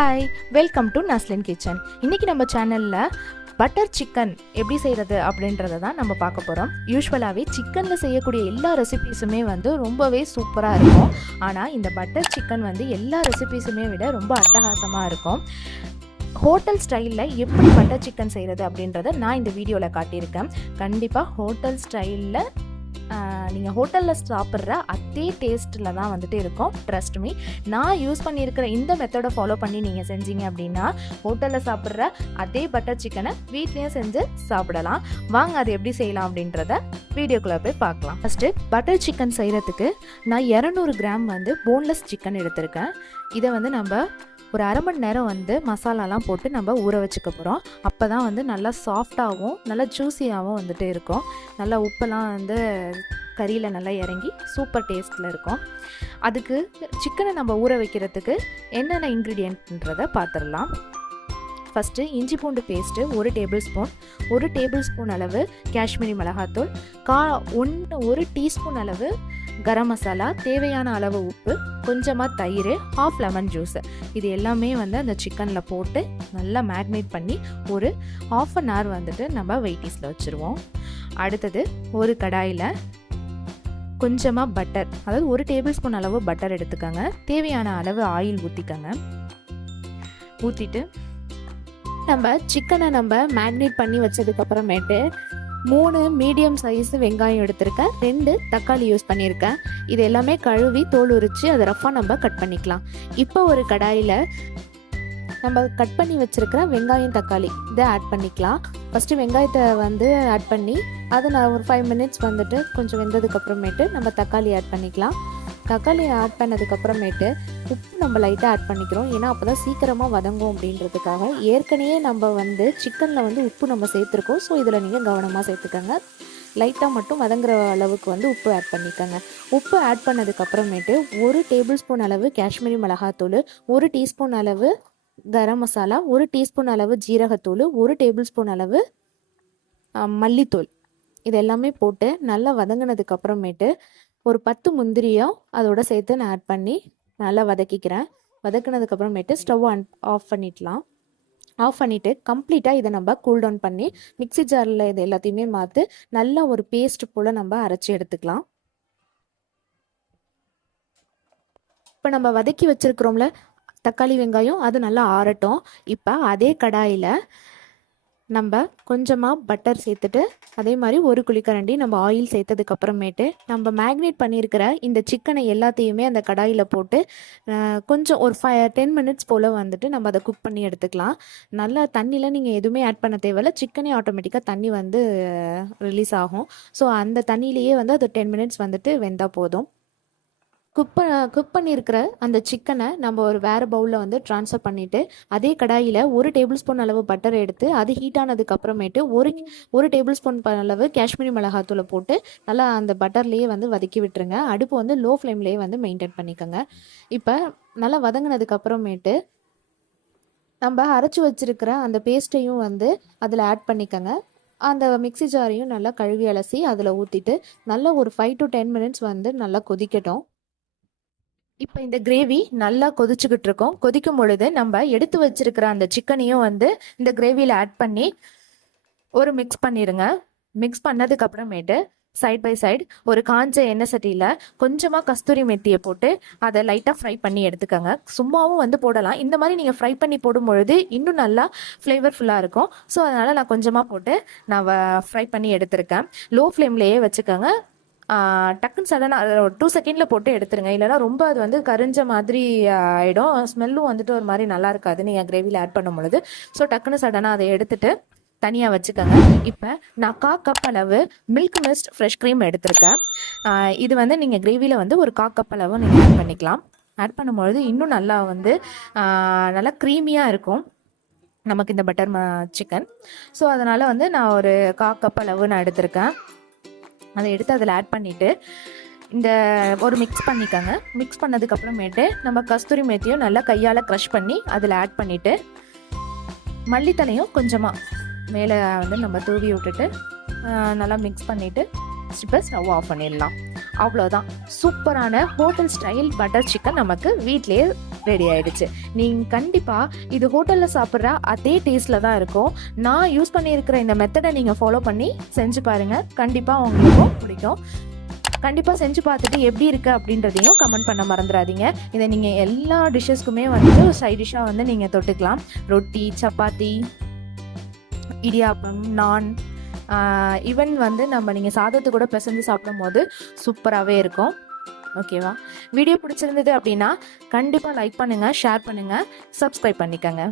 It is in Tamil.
Hi, welcome to Nazlin kitchen. இன்றைக்கி நம்ம சேனலில் பட்டர் சிக்கன் எப்படி செய்கிறது அப்படின்றத தான் நம்ம பார்க்க போகிறோம். யூஸ்வலாகவே சிக்கனில் செய்யக்கூடிய எல்லா ரெசிபீஸுமே ரொம்பவே சூப்பராக இருக்கும். ஆனால் இந்த பட்டர் சிக்கன் எல்லா ரெசிபீஸுமே விட ரொம்ப அட்டகாசமாக இருக்கும். ஹோட்டல் ஸ்டைலில் எப்படி பட்டர் சிக்கன் செய்கிறது அப்படின்றத நான் இந்த வீடியோவில் காட்டியிருக்கேன். கண்டிப்பாக ஹோட்டல் ஸ்டைலில் நீங்கள் ஹோட்டலில் சாப்பிட்ற அதே டேஸ்ட்டில் தான் இருக்கும். ட்ரஸ்ட் மீ, நான் யூஸ் பண்ணியிருக்கிற இந்த மெத்தடை ஃபாலோ பண்ணி நீங்கள் செஞ்சீங்க அப்படின்னா ஹோட்டலில் சாப்பிட்ற அதே பட்டர் சிக்கனை வீட்லேயும் செஞ்சு சாப்பிடலாம். வாங்க அது எப்படி செய்யலாம் அப்படின்றத வீடியோக்குள்ளே போய் பார்க்கலாம். ஃபஸ்ட்டு பட்டர் சிக்கன் செய்கிறதுக்கு நான் 200 கிராம் போன்லெஸ் சிக்கன் எடுத்திருக்கேன். இதை நம்ம ஒரு அரை மணி நேரம் மசாலாலாம் போட்டு நம்ம ஊற வச்சுக்க போகிறோம். அப்போ தான் நல்லா சாஃப்டாகவும் நல்லா ஜூஸியாகவும் இருக்கும். நல்லா உப்பெல்லாம் கறியில் நல்லா இறங்கி சூப்பர் டேஸ்ட்டில் இருக்கும். அதுக்கு சிக்கனை நம்ம ஊற வைக்கிறதுக்கு என்னென்ன இன்க்ரீடியன்ட்ன்றதை பார்த்துடலாம். ஃபஸ்ட்டு இஞ்சி பூண்டு பேஸ்ட்டு 1 டேபிள் ஸ்பூன் அளவு காஷ்மீரி மிளகாத்தூள், 1 டீஸ்பூன் அளவு கரம் மசாலா, தேவையான அளவு உப்பு, கொஞ்சமாக தயிர், 1/2 லெமன் ஜூஸ். இது எல்லாமே அந்த சிக்கனில் போட்டு நல்லா மேக்னேட் பண்ணி ஒரு 1/2 அன் ஹவர் நம்ம வெயிட்டீஸில் வச்சுருவோம். அடுத்தது ஒரு கடாயில் கொஞ்சமாக பட்டர், அதாவது 1 டேபிள் ஸ்பூன் அளவு பட்டர் எடுத்துக்கோங்க. தேவையான அளவு ஆயில் ஊற்றிட்டு நம்ம சிக்கனை மேக்னேட் பண்ணி வச்சதுக்கப்புறமேட்டு 3 மீடியம் சைஸ் வெங்காயம் எடுத்திருக்கேன். 2 தக்காளி யூஸ் பண்ணியிருக்கேன். இது எல்லாமே கழுவி தோல் உரித்து அதை ரஃபாக நம்ம கட் பண்ணிக்கலாம். இப்போ ஒரு கடாயில் நம்ம கட் பண்ணி வச்சுருக்கிற வெங்காயம் தக்காளி இதை ஆட் பண்ணிக்கலாம். ஃபஸ்ட்டு வெங்காயத்தை ஆட் பண்ணி அதை நான் ஒரு 5 மினிட்ஸ் கொஞ்சம் வெந்ததுக்கப்புறமேட்டு நம்ம தக்காளி ஆட் பண்ணிக்கலாம். தக்காளி ஆட் பண்ணதுக்கப்புறமேட்டு உப்பு நம்ம லைட்டாக ஆட் பண்ணிக்கிறோம். ஏன்னா அப்போ தான் சீக்கிரமாக வதங்கும் அப்படின்றதுக்காக. ஏற்கனவே நம்ம சிக்கனில் உப்பு நம்ம சேர்த்துருக்கோம். ஸோ இதில் நீங்கள் கவனமாக சேர்த்துக்கோங்க. லைட்டாக மட்டும் வதங்குற அளவுக்கு உப்பு ஆட் பண்ணிக்கோங்க. உப்பு ஆட் பண்ணதுக்கப்புறமேட்டு 1 டேபிள் ஸ்பூன் அளவு காஷ்மீரி மிளகாத்தூள், 1 டீஸ்பூன் அளவு கரம் மசாலா, 1 டீஸ்பூன் அளவு ஜீரகத்தூள், 1 டேபிள் ஸ்பூன் அளவு மல்லித்தூள், இது எல்லாமே போட்டு நல்லா வதங்கினதுக்கப்புறமேட்டு ஒரு 10 முந்திரியும் அதோட சேர்த்து நான் ஆட் பண்ணி நல்லா வதக்கிக்கிறேன். வதக்கினதுக்கப்புறமேட்டு ஸ்டவ் ஆஃப் பண்ணிடலாம். ஆஃப் பண்ணிவிட்டு கம்ப்ளீட்டாக இதை நம்ம கூல் டவுன் பண்ணி மிக்ஸி ஜாரில் இது எல்லாத்தையுமே மாற்றி நல்லா ஒரு பேஸ்ட் போல் நம்ம அரைச்சி எடுத்துக்கலாம். இப்போ நம்ம வதக்கி வச்சுருக்கிறோம்ல தக்காளி வெங்காயம், அது நல்லா ஆறட்டும். இப்போ அதே கடாயில் நம்ம கொஞ்சமாக பட்டர் சேர்த்துட்டு அதே மாதிரி 1 குழிக்கரண்டி நம்ம ஆயில் சேர்த்ததுக்கப்புறமேட்டு நம்ம மேக்னேட் பண்ணியிருக்கிற இந்த சிக்கனை எல்லாத்தையுமே அந்த கடாயில் போட்டு கொஞ்சம் ஒரு 10 மினிட்ஸ் போல் நம்ம அதை குக் பண்ணி எடுத்துக்கலாம். நல்லா தண்ணியில் நீங்கள் எதுவுமே ஆட் பண்ண தேவையில்ல. சிக்கனே ஆட்டோமேட்டிக்காக தண்ணி ரிலீஸ் ஆகும். ஸோ அந்த தண்ணியிலேயே அது 10 மினிட்ஸ் வெந்தால் போதும். குக் பண்ணியிருக்கிற அந்த சிக்கனை நம்ம ஒரு வேறு பவுலில் ட்ரான்ஸ்ஃபர் பண்ணிவிட்டு அதே கடாயில் 1 டேபிள் ஸ்பூன் அளவு பட்டர் எடுத்து அது ஹீட் ஆனதுக்கப்புறமேட்டு ஒரு டேபிள் ஸ்பூன் அளவு காஷ்மீரி மிளகாத்தூளை போட்டு நல்லா அந்த பட்டர்லேயே வதக்கி விட்டுருங்க. அடுப்பு லோ ஃப்ளேம்லேயே மெயின்டைன் பண்ணிக்கோங்க. இப்போ நல்லா வதங்கினதுக்கப்புறமேட்டு நம்ம அரைச்சி வச்சுருக்கிற அந்த பேஸ்ட்டையும் அதில் ஆட் பண்ணிக்கோங்க. அந்த மிக்ஸி ஜாரையும் நல்லா கழுவி அலசி அதில் ஊற்றிட்டு நல்லா ஒரு 5 to 10 மினிட்ஸ் நல்லா கொதிக்கட்டும். இப்போ இந்த கிரேவி நல்லா கொதிச்சுக்கிட்டு இருக்கோம். கொதிக்கும் பொழுது நம்ம எடுத்து வச்சிருக்கிற அந்த சிக்கனையும் இந்த கிரேவியில் ஆட் பண்ணி ஒரு மிக்ஸ் பண்ணிடுங்க. மிக்ஸ் பண்ணதுக்கப்புறமேட்டு சைட் பை சைடு ஒரு காஞ்ச எண்ணெய் சட்டியில் கொஞ்சமாக கஸ்தூரி மெத்தியை போட்டு அதை லைட்டாக ஃப்ரை பண்ணி எடுத்துக்கோங்க. சும்மாவும் போடலாம். இந்த மாதிரி நீங்கள் ஃப்ரை பண்ணி போடும்பொழுது இன்னும் நல்லா ஃப்ளேவர்ஃபுல்லாக இருக்கும். ஸோ அதனால் நான் கொஞ்சமாக போட்டு நான் ஃப்ரை பண்ணி எடுத்திருக்கேன். லோ ஃப்ளேம்லேயே வச்சுக்கோங்க. டக்குன்னு சடனாக 2 செகண்டில் போட்டு எடுத்துருங்க. இல்லைனா ரொம்ப அது கரிஞ்ச மாதிரி ஆகிடும். ஸ்மெல்லும் ஒரு மாதிரி நல்லா இருக்காது நீங்கள் கிரேவியில் ஆட் பண்ணும் பொழுது. ஸோ டக்குன்னு சடனாக அதை எடுத்துட்டு தனியாக வச்சுக்கோங்க. இப்போ நான் 1/4 கப் அளவு மில்க் மிஸ்ட் ஃப்ரெஷ் க்ரீம் எடுத்திருக்கேன். இது நீங்கள் கிரேவியில் ஒரு 1/4 கப் அளவு நீங்கள் ஆட் பண்ணிக்கலாம். ஆட் பண்ணும்பொழுது இன்னும் நல்லா நல்லா க்ரீமியாக இருக்கும் நமக்கு இந்த பட்டர் சிக்கன். ஸோ அதனால் நான் ஒரு 1/4 கப் அளவு நான் எடுத்திருக்கேன். அதை எடுத்து அதில் ஆட் பண்ணிவிட்டு இந்த ஒரு மிக்ஸ் பண்ணிக்கோங்க. மிக்ஸ் பண்ணதுக்கப்புறமேட்டு நம்ம கஸ்தூரி மேத்தியும் நல்லா கையால் க்ரஷ் பண்ணி அதில் ஆட் பண்ணிவிட்டு மல்லித்தலையும் கொஞ்சமாக மேலே நம்ம தூவி விட்டுட்டு நல்லா மிக்ஸ் பண்ணிவிட்டு இப்போ ஸ்டவ் ஆஃப் பண்ணிடலாம். அவ்வளோதான். சூப்பரான ஹோட்டல் ஸ்டைல் பட்டர் சிக்கன் நமக்கு வீட்டிலேயே ரெடி ஆயிடுச்சு. நீங்கள் கண்டிப்பாக இது ஹோட்டலில் சாப்பிட்ற அதே டேஸ்ட்டில் தான் இருக்கும். நான் யூஸ் பண்ணியிருக்கிற இந்த மெத்தடை நீங்கள் ஃபாலோ பண்ணி செஞ்சு பாருங்கள், கண்டிப்பாக உங்களுக்கும் பிடிக்கும். கண்டிப்பாக செஞ்சு பார்த்துட்டு எப்படி இருக்குது அப்படின்றதையும் கமெண்ட் பண்ண மறந்துடாதீங்க. இதை நீங்கள் எல்லா டிஷ்ஷஸ்க்குமே வந்து சைட் டிஷ்ஷாக வந்து நீங்கள் தொட்டுக்கலாம். ரொட்டி, சப்பாத்தி, இடியாப்பம், நான், ஈவன் வந்து நீங்கள் சாதத்தை கூட பிசைஞ்சு சாப்பிடும் போது சூப்பராகவே இருக்கும். ஓகேவா? வீடியோ பிடிச்சிருந்தது அப்படின்னா கண்டிப்பாக லைக் பண்ணுங்கள், ஷேர் பண்ணுங்கள், சப்ஸ்கிரைப் பண்ணிக்கோங்க.